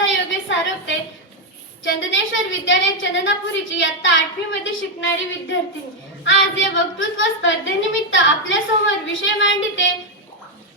श्रद्धा योगेश सारोते, चंदनेश्वर विद्यालय चंदनापुरीची इयत्ता 8वी मध्ये शिकणारी विद्यार्थिनी आज या वक्तृत्व स्पर्धेनिमित्त आपल्या समोर विषय मांडते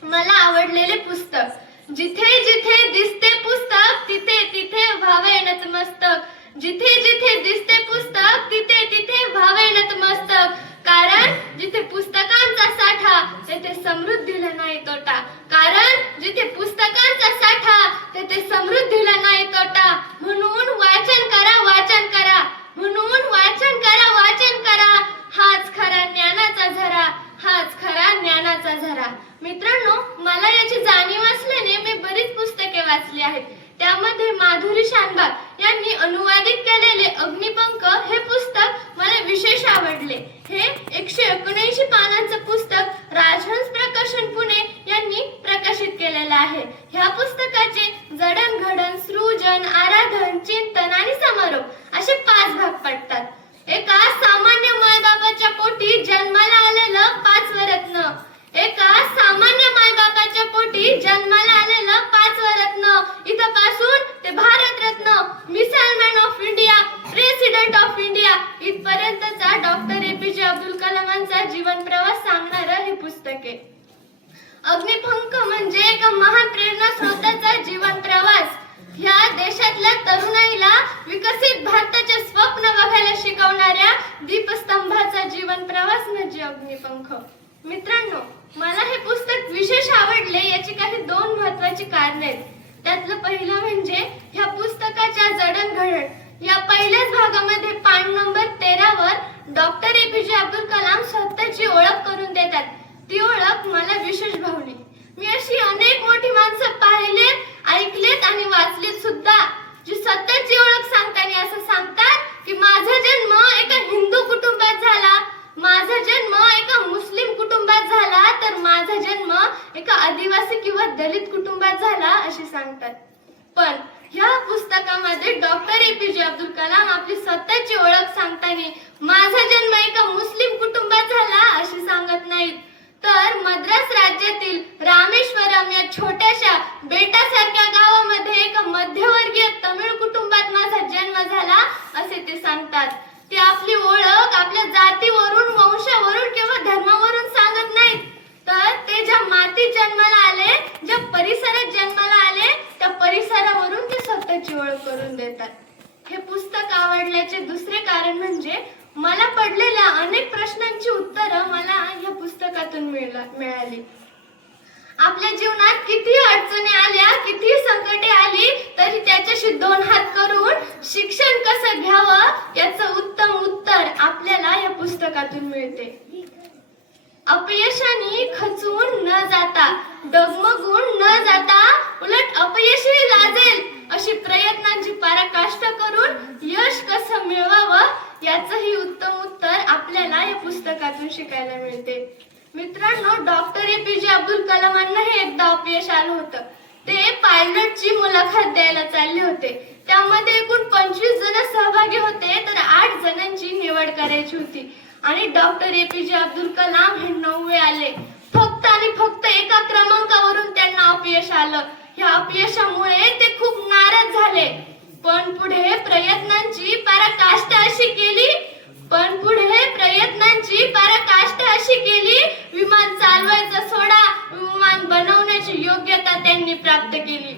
मला आवडलेले पुस्तक. जिथे जिथे दिसते पुस्तक तिथे तिथे व्हावे नतमस्तक. जिथे जिथे दिसते पुस्तक तिथे तिथे व्हावे नतमस्तक. कारण जिथे पुस्तकांचा साठा तेथे समृद्धीला नाही तोटा. कारण जिथे पुस्तकांचा साठा तेथे समृद्धीला नाही तोटा. म्हणून वाचन करा, वाचन करा. म्हणून वाचन करा, वाचन करा. हाच खरा ज्ञानाचा झरा, हाच खरा ज्ञानाचा झरा. मित्रांनो, मला याची जाणीव असल्याने मी बरीच पुस्तके वाचली आहेत. त्यामध्ये माधुरी शानबाग यांनी अनुवादित केलेले अग्निपंख हे पुस्तक मला विशेष आवडले. हे 179 पानांचे पुस्तक राजहंस प्रकाशन पुणे यांनी प्रकाशित केलेले आहे. ह्या पुस्तकाचे जडणघडण, सृजन, आराधन, चिंतन आणि समारोप असे 5 भाग पडतात. एका सामान्य मायबापाच्या पोटी जन्माला आलेलं 5 रत्न. एका सामान्य मायबापाच्या पोटी जन्माला आलेलं 5 रत्न. इथं पासून ते Bharat Ratna, missile man of India, president of India इथपर्यंतचा doctor APJ Abdul कलामांचा जीवन प्रवास सांगणारं हे पुस्तक आहे. अग्निपंख म्हणजे एका महान प्रेरणा स्रोताचा जीवन प्रवास. ह्या देशातल्या तरुणाईला विकसित भारताचे स्वप्न बघायला शिकवणाऱ्या दीपस्तंभाचा जीवन प्रवास म्हणजे अग्निपंख. मित्रांनो, मला हे पुस्तक विशेष आवडले याची काही 2 महत्त्वाची कारणे आहेत. त्यातलं पहिलं म्हणजे ह्या पुस्तकाच्या जडणघडण. या पहिल्याच भागामध्ये पान नंबर 13 वर डॉक्टर APJ अब्दुल कलाम स्वतःची ओळख करून देतात. ती ओळख मला विशेष भावली. मी अशी अनेक मोठी माणसं पाहिलेत, ऐकलेत आणि वाचलेत सुद्धा, जी स्वतःची ओळख सांगताना असं सांगतात की माझा जन्म एका हिंदू कुटुंबात झाला, माझा जन्म एका मुस्लिम कुटुंबात झाला, तर माझा जन्म एका आदिवासी किंवा दलित कुटुंबात झाला असे सांगतात. पण ह्या पुस्तकामध्ये डॉक्टर APJ अब्दुल कलाम आपली स्वतःची ओळख सांगताना माझा जन्म एका मुस्लिम कुटुंबात झाला असे सांगत नाहीत, तर मद्रास राज्यातील रामेश्वरम या छोट्याशा बेटासारख्या गावामध्ये एका मध्यवर्गीय तमिळ कुटुंबात माझा जन्म झाला असे ते सांगतात. ते आपली ओळख आपल्या जातीवरून, वंशावरून किंवा धर्मावरून सांगत नाहीत, तर ते ज्या मातीत जन्माला आले, ज्या परिसरात जन्माला आले, त्या परिसरावरून ते स्वतःची ओळख करून देतात. हे पुस्तक आवडल्याचे दुसरे कारण म्हणजे मला पडलेल्या अनेक प्रश्नांची उत्तरं मला या पुस्तकातून मिळाली. आपल्या जीवनात किती अडचणी आल्या, किती संकटे आली, तरी त्याच्याशी 2 हात करून शिक्षण कसं घ्यावं याचं उत्तम उत्तर आपल्याला या पुस्तकातून मिळते. अपयशाने खचून न जाता, डगमगून न जाता, उलट अपयशही लाजेल अशी प्रयत्नांची पराकाष्ठा करून यश कसं मिळवावं याचंही उत्तम उत्तर आपल्याला या पुस्तकातून शिकायला मिळते. मित्रांनो, डॉक्टर APJ अब्दुल कलामांनाही एकदा अपयश आलं होतं. ते पायलटची मुलाखत द्यायला चालले होते. त्यामध्ये एकूण 25 जण सहभागी होते, तर 8 जणांची निवड करायची होती आणि डॉक्टर APJ अब्दुल कलाम हे 9वे आले. फक्त आणि फक्त एका क्रमांकावरून त्यांना अपयश आलं. या अपयशामुळे ते खूप नाराज झाले. पण पुढे प्रयत्नांची पराकाष्ठा अशी केली, विमान चालवायचा सोडा, विमान बनवण्याची योग्यता त्यांनी प्राप्त केली.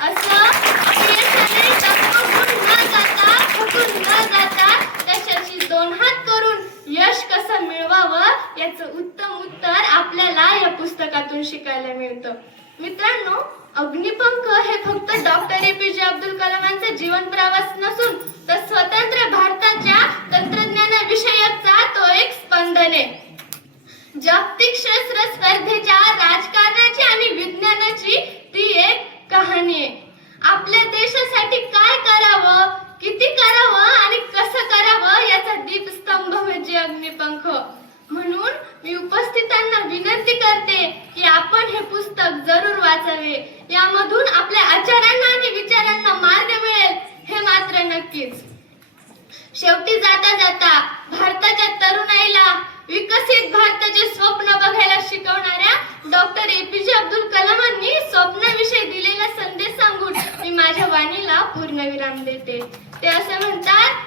असं अपयशाने डगमगून न जाता, खचून न जाता, त्याच्याशी 2 हात करून यश कसं मिळवावं याचं उत्तम उत्तर आपल्याला या पुस्तकातून शिकायला मिळतं. मित्रांनो, अग्निपंख हे फक्त डॉक्टर APJ अब्दुल कलामांचा जीवन प्रवास नसून तर स्वतंत्र भारताच्या तंत्रज्ञानाविषयकचा तो एक स्पंदन आहे. जागतिक शस्त्र स्पर्धेच्या राजकारणाची आणि विज्ञानाची ती एक कहाणी आहे. आपल्या देशासाठी काय करावं, किती करावं आणि कसं करावं याचा दीपस्तंभ म्हणजे अग्निपंख. म्हणून मी उपस्थितांना विनंती करते की आपण हे पुस्तक जरूर वाचावे. यामधून आपल्या आचारांना आणि विचारांना मार्ग मिळेल हे मात्र नक्कीच. शेवटी जाता जाता भारताच्या तरुणाईला विकसित भारताचे स्वप्न बघायला शिकवणाऱ्या डॉक्टर APJ अब्दुल कलामांनी स्वप्नाविषयी दिलेला संदेश सांगून मी माझ्या वाणीला पूर्णविराम देते. ते असे म्हणतात,